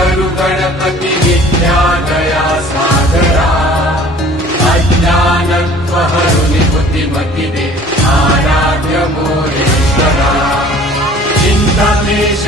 करू गणपती विद्यादया सागरा अज्ञानत्व हरुनि बुद्धिमति दे आराध्य मोरेश्वरा चिंतामेश